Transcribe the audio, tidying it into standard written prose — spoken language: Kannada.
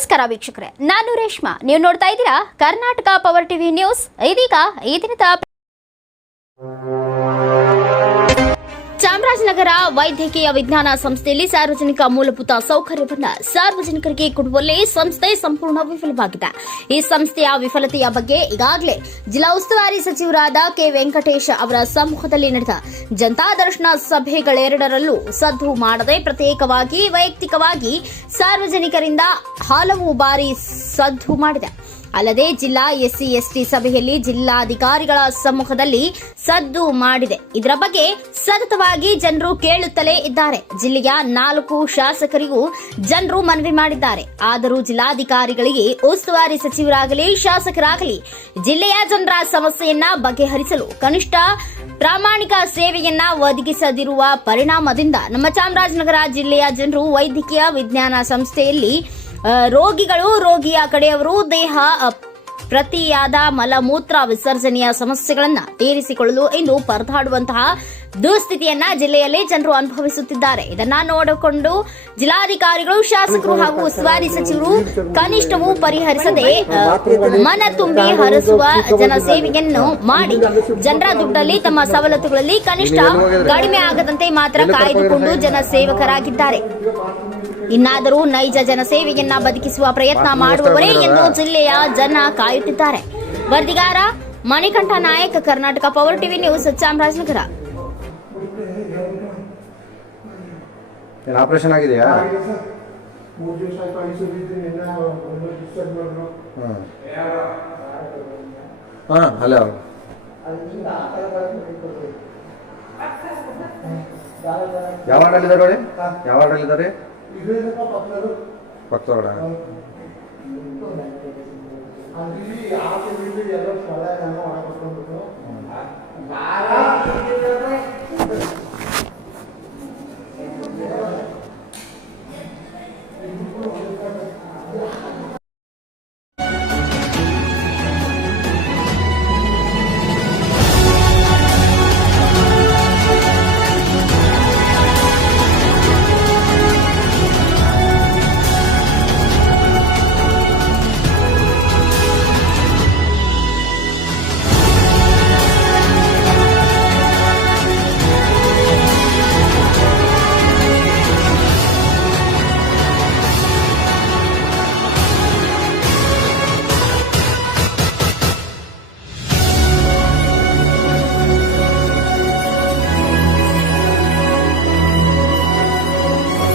ನಮಸ್ಕಾರ ವೀಕ್ಷಕರೇ, ನಾನು ರೇಷ್ಮಾ. ನೀವು ನೋಡ್ತಾ ಇದ್ದೀರಾ ಕರ್ನಾಟಕ ಪವರ್ ಟಿವಿ ನ್ಯೂಸ್. ಇದೀಗ ಈ ದಿನದ ಚಾಮರಾಜನಗರ ವೈದ್ಯಕೀಯ ವಿಜ್ಞಾನ ಸಂಸ್ಥೆಯಲ್ಲಿ ಸಾರ್ವಜನಿಕ ಮೂಲಭೂತ ಸೌಕರ್ಯವನ್ನು ಸಾರ್ವಜನಿಕರಿಗೆ ಕೊಡುವಲ್ಲಿ ಸಂಸ್ಥೆ ಸಂಪೂರ್ಣ ವಿಫಲವಾಗಿದೆ. ಈ ಸಂಸ್ಥೆಯ ವಿಫಲತೆಯ ಬಗ್ಗೆ ಈಗಾಗಲೇ ಜಿಲ್ಲಾ ಉಸ್ತುವಾರಿ ಸಚಿವರಾದ ಕೆ ವೆಂಕಟೇಶ್ ಅವರ ಸಮ್ಮುಖದಲ್ಲಿ ನಡೆದ ಜನತಾ ದರ್ಶನ ಸಭೆಗಳೆರಡರಲ್ಲೂ ಸದ್ದು ಮಾಡದೆ ಪ್ರತ್ಯೇಕವಾಗಿ ವೈಯಕ್ತಿಕವಾಗಿ ಸಾರ್ವಜನಿಕರಿಂದ ಹಲವು ಬಾರಿ ಸದ್ದು ಮಾಡಿದೆ. ಅಲ್ಲದೆ ಜಿಲ್ಲಾ ಎಸ್ಸಿ ಎಸ್ಟಿ ಸಭೆಯಲ್ಲಿ ಜಿಲ್ಲಾಧಿಕಾರಿಗಳ ಸಮ್ಮುಖದಲ್ಲಿ ಸದ್ದು ಮಾಡಿದೆ. ಇದರ ಬಗ್ಗೆ ಸತತವಾಗಿ ಜನರು ಕೇಳುತ್ತಲೇ ಇದ್ದಾರೆ. ಜಿಲ್ಲೆಯ 4 ಶಾಸಕರಿಗೂ ಜನರು ಮನವಿ ಮಾಡಿದ್ದಾರೆ. ಆದರೂ ಜಿಲ್ಲಾಧಿಕಾರಿಗಳಿಗೆ ಉಸ್ತುವಾರಿ ಸಚಿವರಾಗಲಿ ಶಾಸಕರಾಗಲಿ ಜಿಲ್ಲೆಯ ಜನರ ಸಮಸ್ಯೆಯನ್ನ ಬಗೆಹರಿಸಲು ಕನಿಷ್ಠ ಪ್ರಾಮಾಣಿಕ ಸೇವೆಯನ್ನ ಒದಗಿಸದಿರುವ ಪರಿಣಾಮದಿಂದ ನಮ್ಮ ಚಾಮರಾಜನಗರ ಜಿಲ್ಲೆಯ ಜನರು ವೈದ್ಯಕೀಯ ವಿಜ್ಞಾನ ಸಂಸ್ಥೆಯಲ್ಲಿ ರೋಗಿಯ ಕಡೆಯವರು ದೇಹ ಪ್ರತಿಯಾದ ಮಲಮೂತ್ರ ವಿಸರ್ಜನೆಯ ಸಮಸ್ಯೆಗಳನ್ನು ತೀರಿಸಿಕೊಳ್ಳಲು ಎಂದು ಪರದಾಡುವಂತಹ ದುಸ್ಥಿತಿಯನ್ನ ಜಿಲ್ಲೆಯಲ್ಲಿ ಜನರು ಅನುಭವಿಸುತ್ತಿದ್ದಾರೆ. ಇದನ್ನ ನೋಡಿಕೊಂಡು ಜಿಲ್ಲಾಧಿಕಾರಿಗಳು, ಶಾಸಕರು ಹಾಗೂ ಉಸ್ತುವಾರಿ ಸಚಿವರು ಕನಿಷ್ಠವೂ ಪರಿಹರಿಸದೆ ಮನ ತುಂಬಿ ಹರಿಸುವ ಜನಸೇವೆಯನ್ನು ಮಾಡಿ ಜನರ ದುಡ್ಡಲ್ಲಿ ತಮ್ಮ ಸವಲತ್ತುಗಳಲ್ಲಿ ಕನಿಷ್ಠ ಕಡಿಮೆ ಆಗದಂತೆ ಮಾತ್ರ ಕಾಯ್ದುಕೊಂಡು ಜನಸೇವಕರಾಗಿದ್ದಾರೆ. ಇನ್ನಾದರೂ ನೈಜ ಜನಸೇವೆಯನ್ನ ಬದುಕಿಸುವ ಪ್ರಯತ್ನ ಮಾಡುವವರೇ ಎಂದು ಜಿಲ್ಲೆಯ ಜನ ಕಾಯುತ್ತಿದ್ದಾರೆ. ವರದಿಗಾರ Manikanta Nayak, Karnataka power TV news, Chamarajanagar. Operation ಆಗಿದೆಯಾ? ಹಲೋ, ಯಾವ ವಾರ್ಡಲ್ಲಿದ್ದಾರೆ? ಯಾವ ವಾರ್ಡಲ್ಲಿದ್ದಾರೆ? ಪಕ್ಕದೊಳಗ